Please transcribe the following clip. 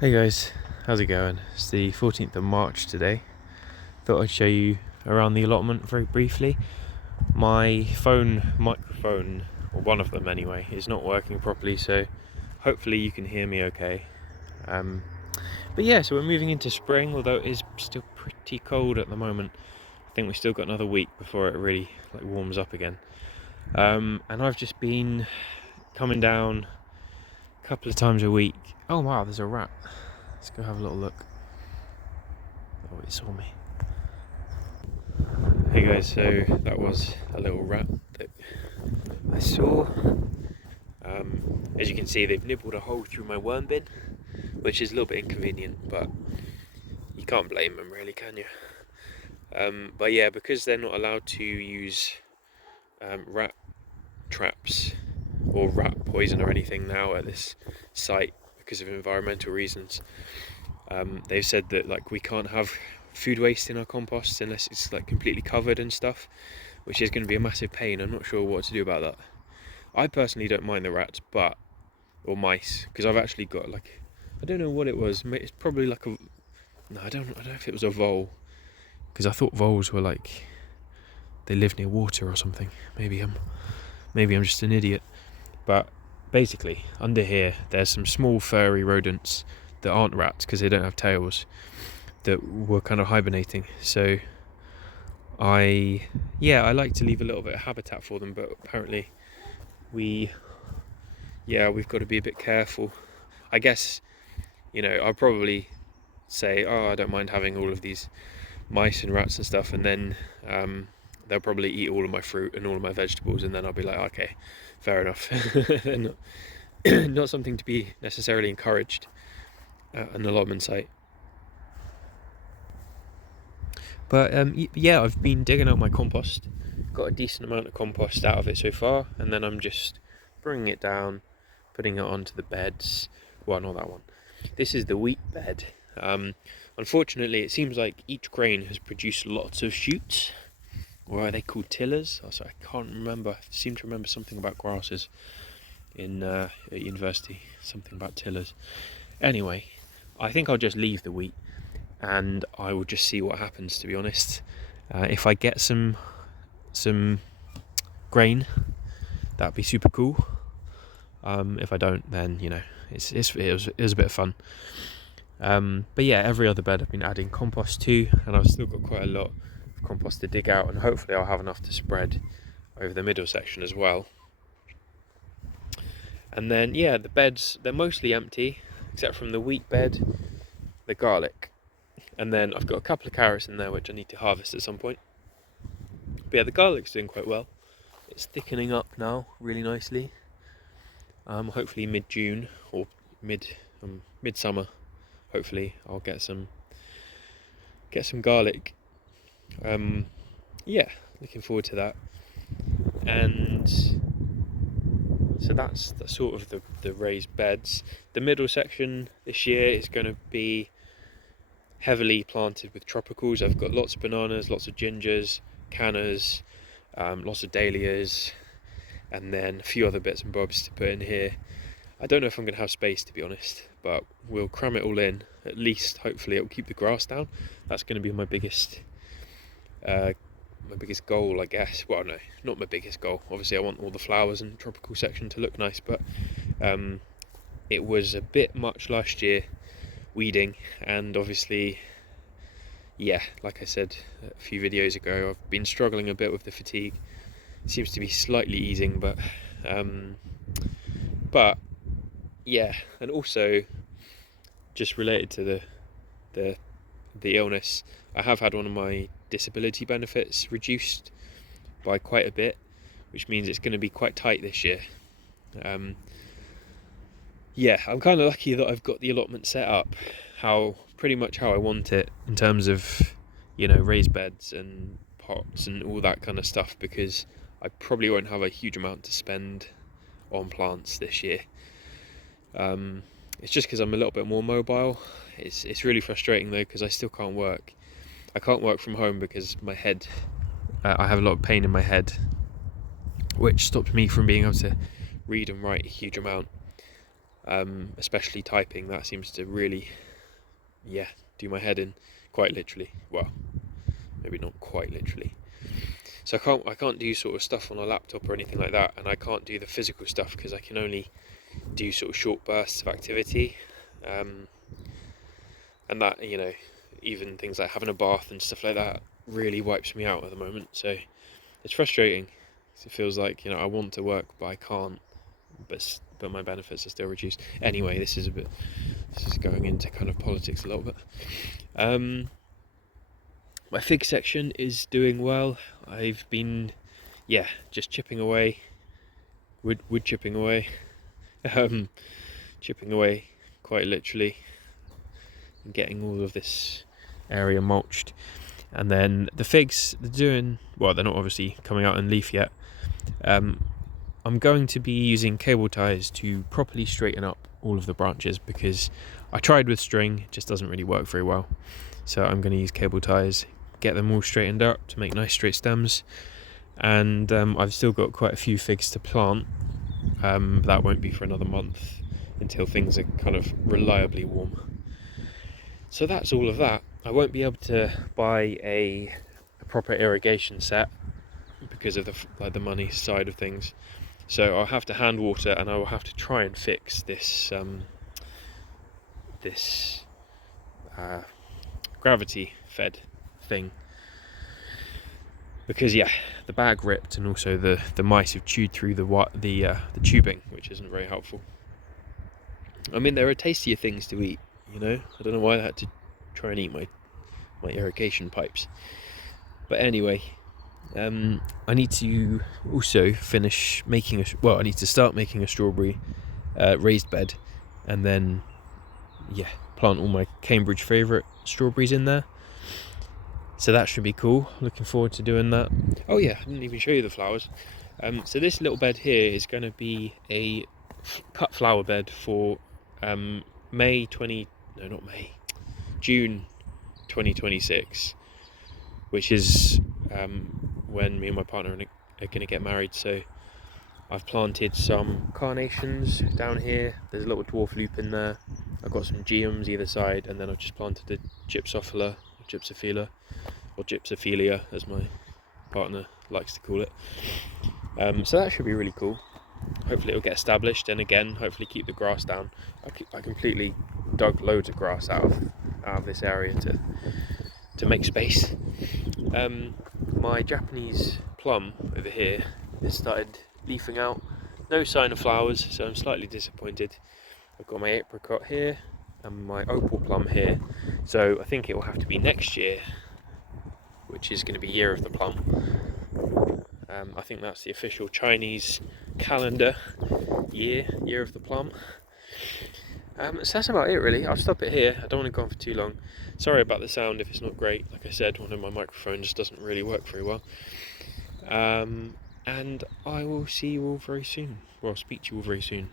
Hey guys, how's it going? It's the 14th of March today. Thought I'd show you around the allotment very briefly. My phone microphone, or one of them anyway, is not working properly, so hopefully you can hear me okay. But yeah, so we're moving into spring, although it is still pretty cold at the moment. I think we've still got another week before it really warms up again. And I've just been coming down a couple of times a week. Oh wow, there's a rat. Let's go have a little look. Oh, it saw me. Hey guys, so that was a little rat that I saw. As you can see, they've nibbled a hole through my worm bin, which is a little bit inconvenient, but you can't blame them really, can you? But yeah, because they're not allowed to use rat traps or rat poison or anything now at this site because of environmental reasons, they've said that we can't have food waste in our compost unless it's completely covered and stuff, which is going to be a massive pain. I'm not sure what to do about that. I personally don't mind the rats, or mice, because I've actually got I don't know what it was. It's probably no, I don't know if it was a vole, because I thought voles were they live near water or something. Maybe I'm just an idiot. But basically, under here, there's some small furry rodents that aren't rats because they don't have tails, that were kind of hibernating. So I like to leave a little bit of habitat for them, but apparently we've got to be a bit careful. I guess, I'll probably say, I don't mind having all of these mice and rats and stuff, and then they'll probably eat all of my fruit and all of my vegetables, and then I'll be like, okay, fair enough. Not something to be necessarily encouraged at an allotment site. But I've been digging out my compost. Got a decent amount of compost out of it so far, and then I'm just bringing it down, putting it onto the beds. Well, not that one. This is the wheat bed. Unfortunately, it seems like each grain has produced lots of shoots. Or are they called tillers? Oh, sorry, I can't remember. I seem to remember something about grasses at university. Something about tillers. Anyway, I think I'll just leave the wheat, and I will just see what happens, to be honest. If I get some grain, that'd be super cool. If I don't, then it was a bit of fun. But yeah, every other bed I've been adding compost to, and I've still got quite a lot of compost to dig out, and hopefully I'll have enough to spread over the middle section as well. And then the beds, they're mostly empty except from the wheat bed, the garlic, and then I've got a couple of carrots in there which I need to harvest at some point. But yeah, the garlic's doing quite well. It's thickening up now really nicely. Hopefully mid-June or midsummer, hopefully I'll get some garlic. Looking forward to that. And so that's sort of the raised beds. The middle section this year is going to be heavily planted with tropicals. I've got lots of bananas, lots of gingers, cannas, lots of dahlias, and then a few other bits and bobs to put in here. I don't know if I'm going to have space, to be honest, but we'll cram it all in. At least, hopefully, it'll keep the grass down. That's going to be my biggest goal, I guess. Well, no, not my biggest goal. Obviously, I want all the flowers and tropical section to look nice, but it was a bit much last year weeding, and obviously, like I said a few videos ago, I've been struggling a bit with the fatigue. It seems to be slightly easing, but and also just related to the illness, I have had one of my disability benefits reduced by quite a bit, which means it's going to be quite tight this year. I'm kind of lucky that I've got the allotment set up pretty much how I want it, in terms of raised beds and pots and all that kind of stuff, because I probably won't have a huge amount to spend on plants this year. It's just because I'm a little bit more mobile. It's really frustrating though, because I still can't work. I can't work from home because my head, I have a lot of pain in my head, which stops me from being able to read and write a huge amount. especially typing. That seems to really, do my head in, quite literally. Well, maybe not quite literally. So I can't do sort of stuff on a laptop or anything like that, and I can't do the physical stuff because I can only do sort of short bursts of activity, and that, even things like having a bath and stuff like that really wipes me out at the moment. So it's frustrating. It feels like, I want to work but I can't, but my benefits are still reduced. Anyway, this is going into kind of politics a little bit. My fig section is doing well. I've been just chipping away, wood chipping away, chipping away quite literally, and getting all of this area mulched. And then the figs, they're not obviously coming out in leaf yet. I'm going to be using cable ties to properly straighten up all of the branches, because I tried with string, it just doesn't really work very well. So I'm going to use cable ties, get them all straightened up to make nice straight stems. And I've still got quite a few figs to plant. That won't be for another month until things are kind of reliably warm. So that's all of that. I won't be able to buy a proper irrigation set because of the money side of things. So I'll have to hand water, and I will have to try and fix this gravity fed thing, because the bag ripped, and also the mice have chewed through the tubing, which isn't very helpful. I mean, there are tastier things to eat, I don't know why I had to try and eat my irrigation pipes. But anyway, I need to also finish making I need to start making a strawberry raised bed, and then plant all my Cambridge favourite strawberries in there. So that should be cool. Looking forward to doing that. Oh yeah, I didn't even show you the flowers. So this little bed here is going to be a cut flower bed for June 2026, which is when me and my partner are going to get married. So I've planted some carnations down here. There's a little dwarf loop in there. I've got some geums either side, and then I've just planted a gypsophila, or gypsophilia, as my partner likes to call it. So that should be really cool. Hopefully it'll get established, and again, hopefully keep the grass down. I completely dug loads of grass out of this area to make space. My Japanese plum over here has started leafing out. No sign of flowers, so I'm slightly disappointed. I've got my apricot here and my opal plum here, so I think it will have to be next year, which is going to be Year of the Plum. I think that's the official Chinese calendar year of the plum. So that's about it really. I'll stop it here. I don't want to go on for too long. Sorry about the sound if it's not great. Like I said, one of my microphones doesn't really work very well. And I will see you all very soon. Well, I'll speak to you all very soon.